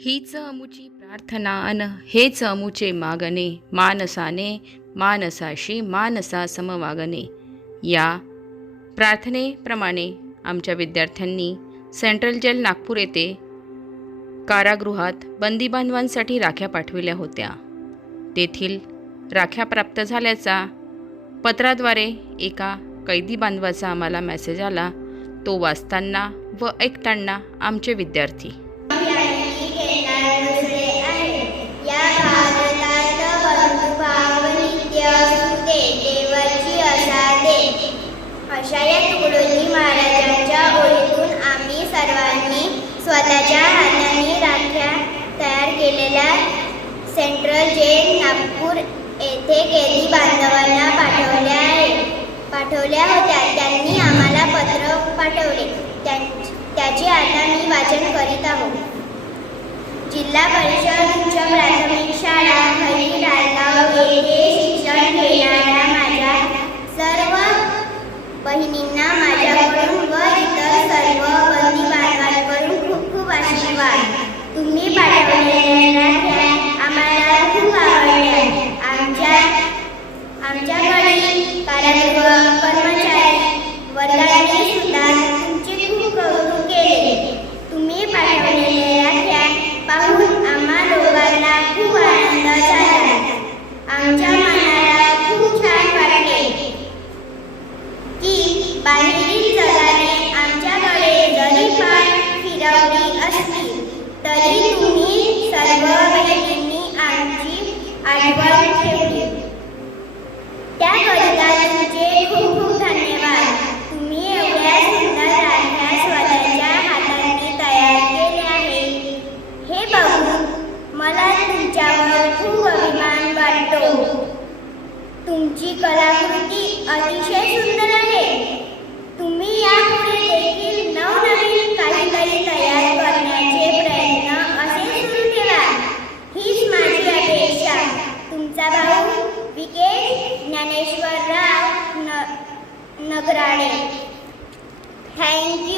हीच अमुची प्रार्थना अन हेच अमुचे मागणे मानसाने मानसाशी मानसा समवागणे. या प्रार्थनेप्रमाणे आमच्या विद्यार्थ्यांनी सेंट्रल जेल नागपूर येथे कारागृहात बंदी बांधवांसाठी राख्या पाठविल्या होत्या. तेथील राख्या प्राप्त झाल्याचा पत्राद्वारे एका कैदी बांधवाचा आम्हाला मेसेज आला. तो वाचताना व ऐकताना आमचे विद्यार्थी अशा या तुकडोजी महाराजांच्या ओळीतून आम्ही सर्वांनी स्वतःच्या हाताने राख्या तयार केलेल्या सेंट्रल जेल नागपूर येथे केली बांधवांना पाठवल्या आहे. पाठवल्या होत्या. त्यांनी आम्हाला पत्र पाठवले. त्यां- त्याचे आता मी वाचन करीत आहोत. जिल्हा परिषद बहिणींना माझ्याकडून व इतर सर्व बंदी बांधवांकडून खूप खूप आशीर्वाद. तुम्ही पाठवलेल्या आम्हाला खूप आवडल्या आमच्या आमच्याकडे कार्यक्रम वाटतो तुमची कलाकृती अतिशय सुंदर आहे. तुम्ही यापुढे देखील नवनवीन काहीतरी तयार करण्याचे प्रयत्न असे सुरू ठेवा. हीच माझी अपेक्षा. तुमचा भाऊ विकेश ज्ञानेश्वरराव न नगराळे थँक्यू